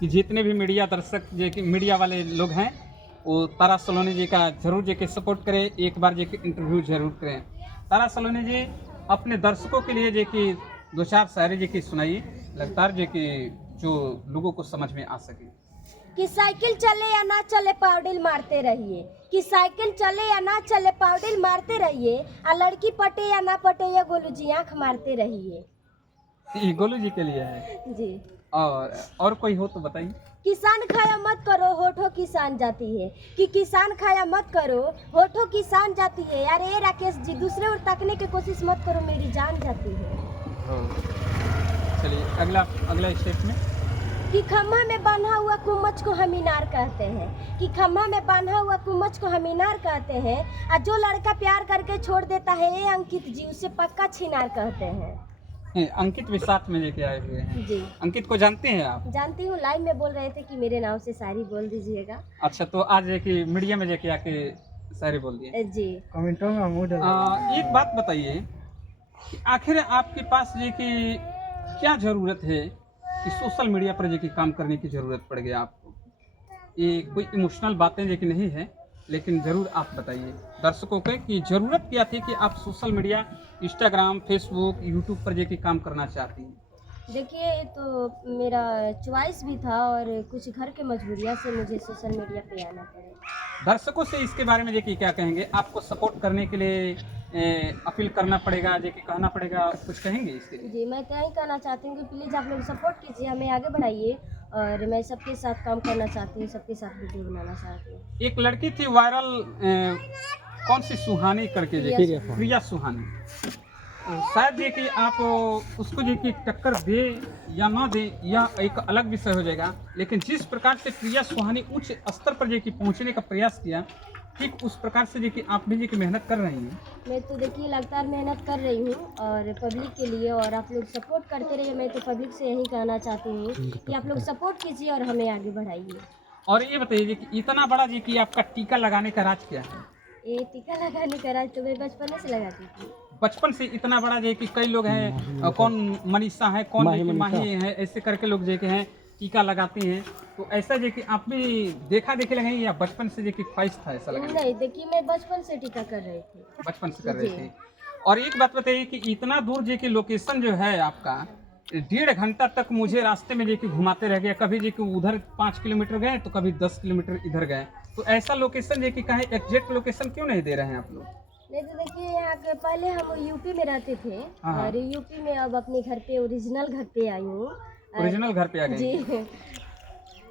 कि जितने भी मीडिया दर्शक जो कि मीडिया वाले लोग हैं वो तारा सलोनी जी का जरूर जो कि सपोर्ट करें, एक बार जो कि इंटरव्यू जरूर करें। तारा सलोनी जी अपने दर्शकों के लिए जो कि दो चार शायरी जो कि सुनाइए लगातार जो कि जो लोगों को समझ में आ सके। कि साइकिल चले या ना चले पाउडिल मारते रहिए, कि साइकिल चले या ना चले पाउडिल मारते रहिए, आ लड़की पटे या ना पटे ये गोलू जी आँख मारते रहिए। ये गोलू जी के लिए है जी। और कोई हो तो बताइए। किसान खाया मत करो होठो किसान जाती है, कि किसान खाया मत करो होठो किसान जाती है। अरे ये राकेश जी दूसरे ओर तकने की कोशिश मत करो, मेरी जान जाती है। चलिए अगला स्टेप में। कि खम्भा में बांधा हुआ कुमच को हम इनार कहते हैं, कि खम्भा में बांधा हुआ कुमच को हम इनार कहते हैं। और जो लड़का प्यार करके छोड़ देता है ये अंकित जी उसे पक्का छिनार कहते हैं। अंकित भी साथ में लेके आए हुए हैं। जी अंकित को जानते हैं आप? जानती हूँ, लाइव में बोल रहे थे कि मेरे नाम से शायरी बोल दीजिएगा। अच्छा, तो आज एक मीडिया में जाके आके शायरी बोल दिए। जी कमेंटों में एक बात बताइए कि आखिर आपके पास ये कि क्या ज़रूरत है कि सोशल मीडिया पर जो कि काम करने की ज़रूरत पड़ गई आपको? ये कोई इमोशनल बातें जो कि नहीं है, लेकिन ज़रूर आप बताइए दर्शकों को कि ज़रूरत क्या थी कि आप social media Instagram, Facebook, YouTube पर जो कि काम करना चाहती हैं? देखिए तो मेरा चॉइस भी था और कुछ घर के मजबूरियाँ से मुझे सोशल मीडिया पे आना पड़ा। दर्शकों से इसके बारे में जो कि क्या कहेंगे? आपको सपोर्ट करने के लिए अपील करना पड़ेगा, जो कि कहना पड़ेगा, कुछ कहेंगे इसके लिए? जी मैं तो यही कहना चाहती हूँ कि प्लीज़ आप लोग सपोर्ट कीजिए, हमें आगे बढ़ाइए। और मैं सबके साथ काम करना चाहती हूँ, सबके साथ वीडियो बनाना चाहती हूँ। एक लड़की थी वायरल, कौन सी सुहानी करके, प्रिया सुहानी। शायद ये कि आप उसको जो कि टक्कर दे या ना दे या एक अलग विषय हो जाएगा, लेकिन जिस प्रकार से प्रिया सुहानी उच्च स्तर पर जो कि पहुंचने का प्रयास किया, ठीक उस प्रकार से जो कि आप भी जो कि मेहनत कर रही हैं। मैं तो देखिए लगातार मेहनत कर रही हूँ और पब्लिक के लिए, और आप लोग सपोर्ट करते रहिए। मैं तो पब्लिक से यही कहना चाहती हूँ कि आप लोग सपोर्ट कीजिए और हमें आगे बढ़ाइए। और ये बताइए कि इतना बड़ा जी कि आपका टीका लगाने का राज क्या है? ये टीका लगाने का राज तो मैं बचपन से लगाती थी। बचपन से इतना बड़ा जो कि कई लोग हैं, कौन मनीषा है, कौन जो कि माही है, ऐसे करके लोग जो कि हैं टीका लगाते हैं। तो ऐसा जो कि आप भी देखा देखे लगाई या बचपन से जो कि ख्वाहिश था ऐसा लगाने? नहीं देखिए मैं बचपन से टीका कर रही थी। बचपन से कर रहे थे। और एक बात बताइए कि इतना दूर जो कि लोकेशन जो है आपका, 1.5 घंटा तक मुझे रास्ते में जो कि घुमाते रह गया। कभी जो कि उधर 5 किलोमीटर गए तो कभी 10 किलोमीटर इधर गए। तो ऐसा लोकेशन जो कि कहें एग्जैक्ट लोकेशन क्यों नहीं दे रहे हैं आप लोग? नहीं तो देखिए यहाँ के पहले हम यूपी में रहते थे हाँ। और यूपी में अब अपने घर पे ओरिजिनल घर पे आई हूँ। ओरिजिनल घर पे आ गए? जी